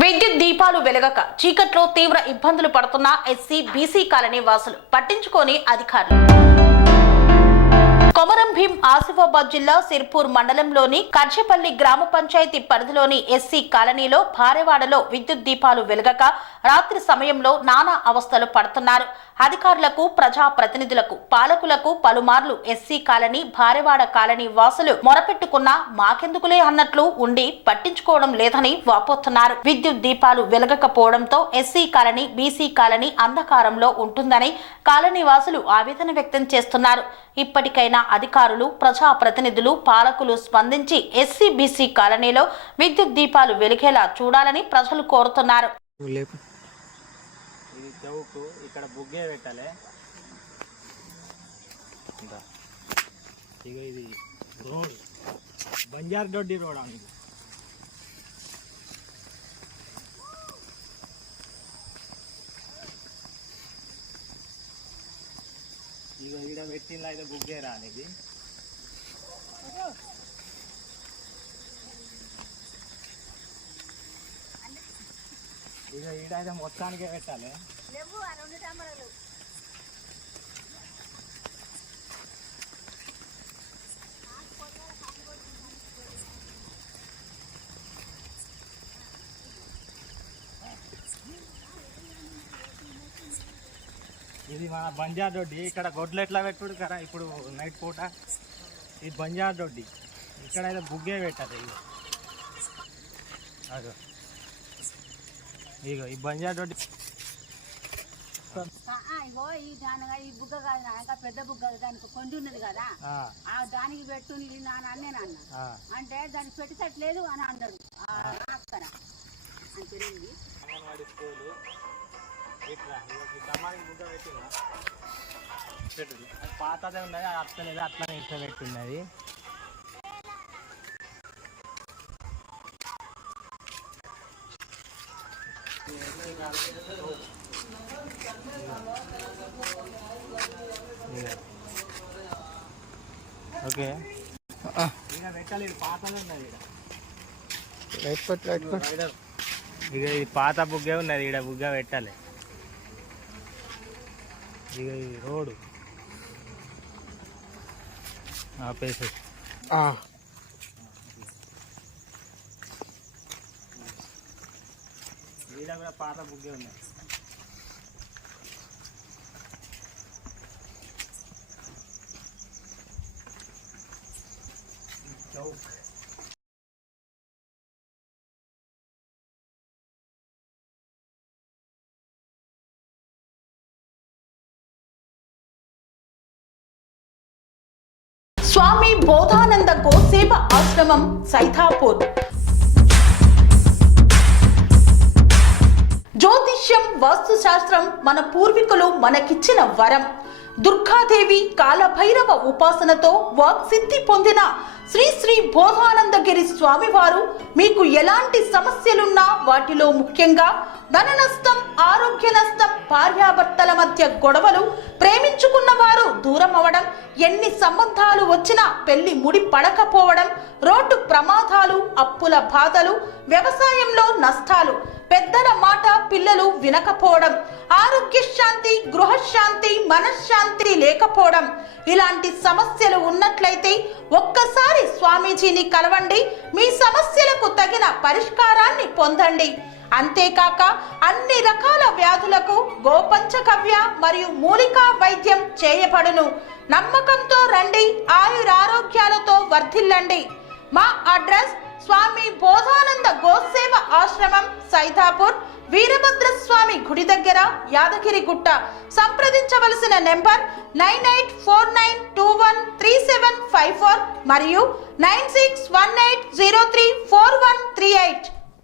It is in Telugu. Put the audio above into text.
విద్యుత్ దీపాలు వెలగక చీకట్లో తీవ్ర ఇబ్బందులు పడుతున్న ఎస్సీ బీసీ కాలనీ వాసులు పట్టించుకోని అధికారులు. కొమరం భీం ఆసిఫాబాద్ జిల్లా సిర్పూర్ మండలంలోని కర్జపల్లి గ్రామ పంచాయతీ పరిధిలోని ఎస్సీ కాలనీలో భారెవాడలో విద్యుత్ దీపాలు వెలగక రాత్రి సమయంలో నానా అవస్థలు పడుతున్నారు. అధికారులకు, ప్రజా ప్రతినిధులకు, పాలకులకు పలుమార్లు ఎస్సీ కాలనీ, భారెవాడ కాలనీ వాసులు మొరపెట్టుకున్నా మాకెందుకులే అన్నట్లు ఉండి పట్టించుకోవడం లేదని వాపోతున్నారు. విద్యుత్ దీపాలు వెలగకపోవడంతో ఎస్సీ కాలనీ, బీసీ కాలనీ అంధకారంలో ఉంటుందని కాలనీ వాసులు ఆవేదన వ్యక్తం చేస్తున్నారు. ఇప్పటికైనా అధికారులు, ప్రజా ప్రతినిధులు, పాలకులు స్పందించి ఎస్సీ బీసీ కాలనీలో విద్యుత్ దీపాలు వెలిగేలా చూడాలని ప్రజలు కోరుతున్నారు. ఇది చౌకు, ఇక్కడ బుగ్గే పెట్టాలి. ఇక ఇది రోడ్, బంజార్ దొడ్డి రోడ్ అని. ఇక ఈడ పెట్టిందా అయితే బుగ్గే రానిది. ఇక ఈడ అయితే మొత్తానికే పెట్టాలి. ఇది మన బంజార్ దొడ్డి. ఇక్కడ గొడ్లు ఎట్లా పెట్టుడు కదా ఇప్పుడు నైట్ పూట. ఇది బంజార్ దొడ్డి, ఇక్కడ అయితే బుగ్గే పెట్టాలి. అదో ఇగో ఈ బంజార్ దొడ్డి. ఇగో ఈ బుగ్గ కాదు, ఇంకా పెద్ద బుగ్గ దానికి కొండి ఉన్నది కదా, దానికి పెట్టు నాన్న అంటే దానికి పెట్టేటట్లేదు అని అన్నాడు. అక్కడ అని తెలియంది. అంగన్వాడీ స్కూలు పాతదే ఉన్నది, అది అత్తలేదు, అట్లనే ఇట్లా పెట్టున్నది. ఓకే ఇక పెట్టాలి. పాతదే ఉన్నది ఇక ఇది పాత బుగ్గే ఉన్నది, ఇక్కడ బుగ్గ పెట్టాలి. ఇక ఈ రోడ్డు ఆపేసి ఈడ కూడా పాత బుగ్గే ఉన్నది. చౌక్ స్వామి బోధానంద గోసేవ ఆశ్రమం సైథాపూర్. జ్యోతిష్యం, వాస్తుశాస్త్రం మన పూర్వీకులు మనకిచ్చిన వరం. దుర్గాదేవి, కాలభైరవ ఉపాసనతో వాక్సిద్ధి పొందిన శ్రీ శ్రీ బోధానందగిరి స్వామివారు మీకు ఎలాంటి సమస్యలున్నా, వాటిలో ముఖ్యంగా ధన నష్టం, ఆరోగ్య నష్టం, భార్యాభర్తల మధ్య గొడవలు, ప్రేమించుకున్న వారు దూరం అవడం, ఎన్ని సంబంధాలు వచ్చినా పెళ్లి ముడి పడకపోవడం, రోడ్డు ప్రమాదాలు, అప్పుల బాధలు, వ్యవసాయంలో నష్టాలు, పెద్దల మాట పిల్లలు వినకపోవడం, ఆరోగ్య శాంతి, గృహశాంతి, మనశ్శాంతి లేకపోవడం, ఇలాంటి సమస్యలు ఉన్నట్లయితే ఒక్కసారి స్వామీజీని కలవండి. మీ సమస్యలకు తగిన పరిష్కారాన్ని పొందండి. అంతేకాక అన్ని రకాల వ్యాధులకు గోపంచకవ్య మరియు మూలికా వైద్యం చేయబడును. నమ్మకంతో రండి, ఆయురారోగ్యాలతో వర్ధిల్లండి. మా అడ్రస్ స్వామి బోధానంద గోసేవ ఆశ్రమం సైథాపూర్, వీరభద్రస్వామి గుడి దగ్గర, యాదగిరిగుట్ట. సంప్రదించవలసిన నెంబర్ 9849213754 మరియు 9618034138.